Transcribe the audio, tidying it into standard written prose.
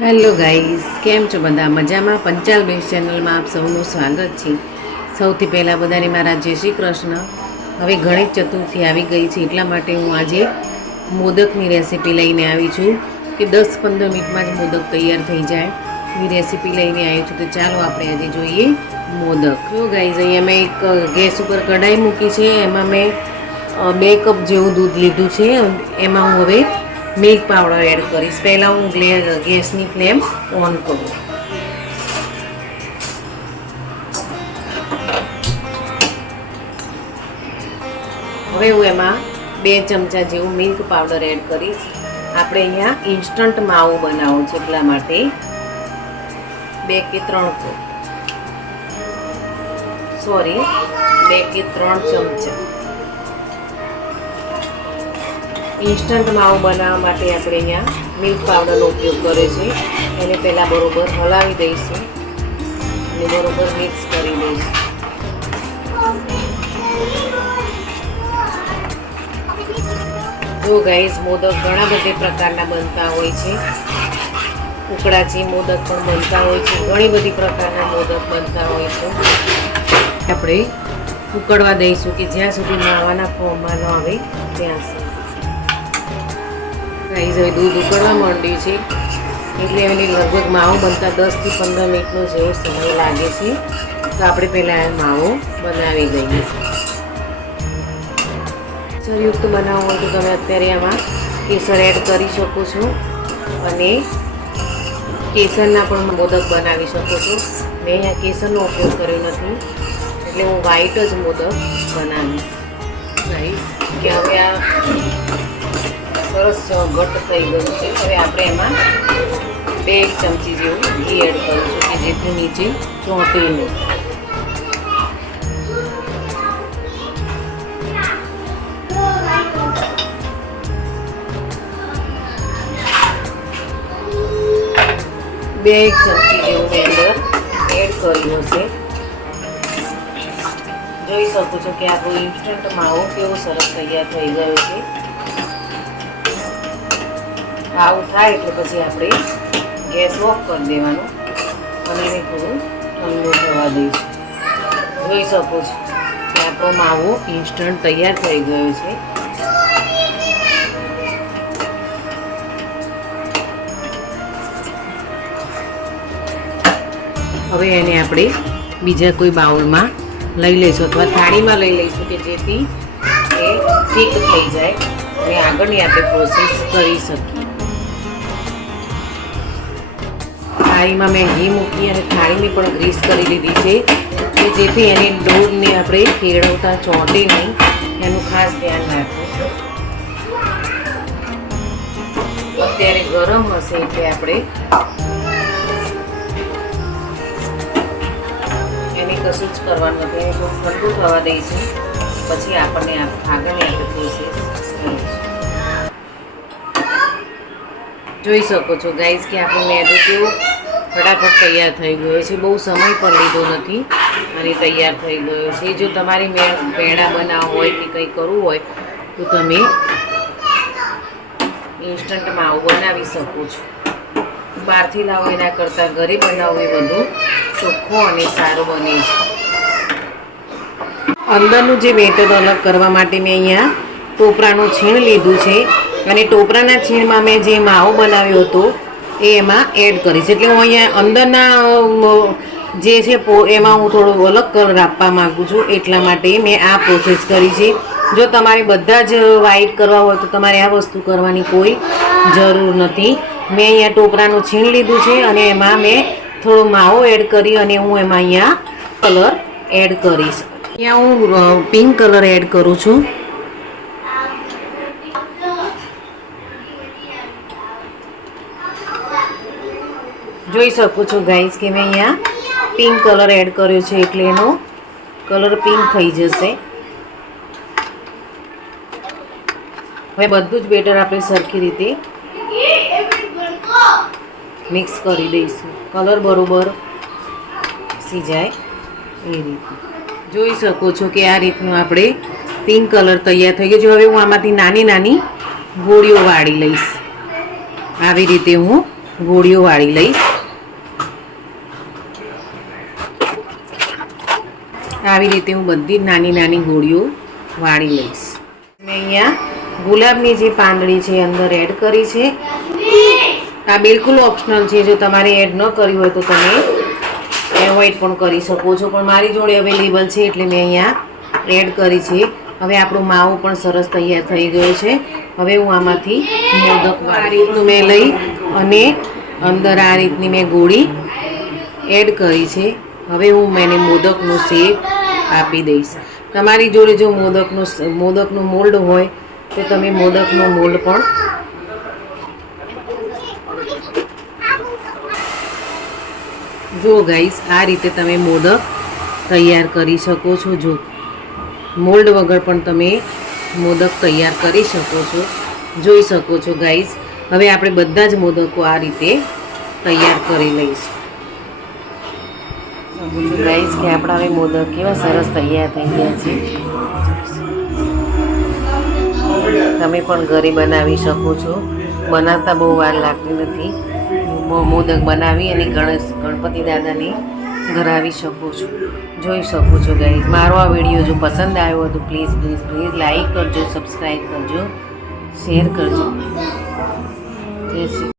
Hello guys, કેમ છો બધા? મજામાં? પંચાલ બેસ ચેનલમાં આપ સૌનું સ્વાગત છે. સૌથી પહેલાં બધાને મારા જય શ્રી કૃષ્ણ. હવે ગણેશ ચતુર્થી આવી ગઈ છે, એટલા માટે હું આજે મોદકની રેસીપી લઈને આવી છું કે 10-15 મિનિટમાં જ મોદક તૈયાર થઈ જાય એવી રેસીપી લઈને આવી છું. તો ચાલો આપણે આજે જોઈએ મોદક. જો ગાઈઝ, અહીંયા મેં એક ગેસ ઉપર કઢાઈ મૂકી છે. એમાં મેં 2 કપ જેવું દૂધ લીધું છે. એમાં હું હવે મિલ્ક પાવડર એડ કરીશ. પહેલાં હું ગેસની ફ્લેમ ઓન કરું. હવે હું એમાં 2 ચમચા જેવું મિલ્ક પાવડર એડ કરીશ. આપણે અહીંયા ઇન્સ્ટન્ટ માવો બનાવવો છે, એટલા માટે 2 કે 3 ચમચા ઇન્સ્ટન્ટ માવો બનાવવા માટે આપણે અહીંયા મિલ્ક પાવડરનો ઉપયોગ કરે છે. એને પહેલાં બરોબર હલાવી દઈશું અને બરોબર મિક્સ કરી દઈશું. જો ગાઈઝ, મોદક ઘણા બધા પ્રકારના બનતા હોય છે. ઉકળાચી મોદક પણ બનતા હોય છે. ઘણી બધી પ્રકારના મોદક બનતા હોય છે. આપણે ઉકળવા દઈશું કે જ્યાં સુધી માવાના ફોર્મમાં ન આવે ત્યાં સુધી. ગાઈઝ, હવે દૂધ ઉકળવા માંડ્યું છે, એટલે એની લગભગ માવો બનતા 10 થી 15 મિનિટનો જેવો સમય લાગે છે. તો આપણે પહેલાં માવો બનાવી દઈએ. કેસરયુક્ત બનાવવું હોય તો તમે અત્યારે આમાં કેસર એડ કરી શકો છો અને કેસરના પણ મોદક બનાવી શકો છો. મેં અહીંયા કેસરનો ઉપયોગ કર્યો નથી, એટલે હું વ્હાઈટ જ મોદક બનાવીશ. ગાઈઝ, કે હવે આ સરસ ઘટ્ટ થઈ ગયું છે. હવે આપણે એમાં 2 ચમચી જેવું ઘી એડ કરીશું કે જેથી નીચે ચોંટે નહીં. બે 1 ચમચી જેવું મેં અંદર એડ કર્યું હશે. જોઈ શકો છો કે આપણો ઇન્સ્ટન્ટ માવો કેવો સરસ તૈયાર થઈ ગયો છે. આવું થાય એટલે પછી આપણે ગેસ ઓફ કરી દેવાનો અને એને થોડું ઠંડુ થવા દઈશું. જોઈ શકો છો કે આપણો માવો ઇન્સ્ટન્ટ તૈયાર થઈ ગયો છે. હવે એને આપણે બીજા કોઈ બાઉલમાં લઈ લઈશું અથવા થાળીમાં લઈ લઈશું કે જેથી એ ઠીક થઈ જાય અને આગળની આપણે પ્રોસેસ કરી શકીએ. થાળીમાં મેં ઘી મૂકી અને થાળીની પણ ગ્રીસ કરી લીધી છે કે જેથી એની ડોરને આપણે ફેરવતા ચોંટે નહીં, એનું ખાસ ધ્યાન રાખવું. અત્યારે ગરમ હશે એટલે આપણે એને કશું જ કરવાનું નથી. એને થોડું ઠંડુ થવા દઈશું, પછી આપણને આગળની આપણે પ્રોસેસ કરીશું. જોઈ શકો છો ગાઈઝ કે આપણું મેદો કેવો ફટાફટ તૈયાર થઈ ગયો છે. બહુ સમય પણ લીધો નથી અને તૈયાર થઈ ગયો છે. જો તમારે પેંડા બનાવવો હોય કે કંઈ કરવું હોય તો તમે ઇન્સ્ટન્ટ માવો બનાવી શકો છો. બહારથી લાવો એના કરતાં ઘરે બનાવવું એ બધું ચોખ્ખો અને સારો બને છે. અંદરનું જે બેટર અલગ કરવા માટે મેં અહીંયા ટોપરાનું છીણ લીધું છે અને ટોપરાના છીણમાં મેં જે માવો બનાવ્યો હતો એ એમાં એડ કરીશ. એટલે હું અહીંયા અંદરના જે છે એમાં હું થોડો અલગ કલર આપવા માગું છું, એટલા માટે મેં આ પ્રોસેસ કરી છે. જો તમારે બધા જ વ્હાઈટ કરવા હોય તો તમારે આ વસ્તુ કરવાની કોઈ જરૂર નથી. મેં અહીંયા ટોપરાનું છીણ લીધું છે અને એમાં મેં થોડો માવો એડ કરી અને હું એમાં અહીંયા કલર એડ કરીશ. અહીંયા હું પિંક કલર એડ કરું છું. જોઈ શકો છો ગાઈઝ કે મેં અહીંયા પિંક કલર એડ કર્યો છે એટલે એનો કલર પિંક થઈ જશે. હવે બધું જ બેટર આપણે સરખી રીતે મિક્સ કરી દઈશું, કલર બરોબર સીજાય એ રીતે. જોઈ શકો છો કે આ રીતનું આપણે પિંક કલર તૈયાર થઈ ગયો છે. હવે હું આમાંથી નાની નાની ગોળીઓ વાળી લઈશ. આવી રીતે હું ગોળીઓ વાળી લઈશ. આવી રીતે હું બધી જ નાની નાની ગોળીઓ વાળી લઈશ. મેં અહીંયા ગુલાબની જે પાંદડી છે અંદર એડ કરી છે. આ બિલકુલ ઓપ્શનલ છે, જો તમારે એડ ન કરવી હોય તો તમે એવોઇડ પણ કરી શકો છો, પણ મારી જોડે અવેલેબલ છે એટલે મેં અહીંયા એડ કરી છે. હવે આપણો માવો પણ સરસ તૈયાર થઈ ગયો છે. હવે હું આમાંથી મોદક આ રીતનું મેં લઈ અને અંદર આ રીતની મેં ગોળી એડ કરી છે. હવે હું મેને મોદકનો શેપ આપી દઈશ. તમારી જોડે જો મોદકનું મોલ્ડ હોય તો તમે મોદકનો મોલ્ડ પણ જો ગાઈસ આ રીતે તમે મોદક તૈયાર કરી શકો છો. જો મોલ્ડ વગર પણ તમે મોદક તૈયાર કરી શકો છો, જોઈ શકો છો ગાઈસ. હવે આપણે બધા જ મોદકો આ રીતે તૈયાર કરી લઈશું. ગાઈસ કે આપણા હવે મોદક કેવા સરસ તૈયાર થઈ ગયા છે. તમે પણ ઘરે બનાવી શકો છો. બનાવતા બહુ વાર લાગતી નથી. મોદક બનાવી અને ગણપતિ દાદાને ધરાવી શકો છો, જોઈ શકો છો ગાઈઝ. મારો આ વિડીયો જો પસંદ આવ્યો હોય તો પ્લીઝ પ્લીઝ પ્લીઝ લાઈક કરજો, સબસ્ક્રાઈબ કરજો, શેર કરજો. જય શ્રી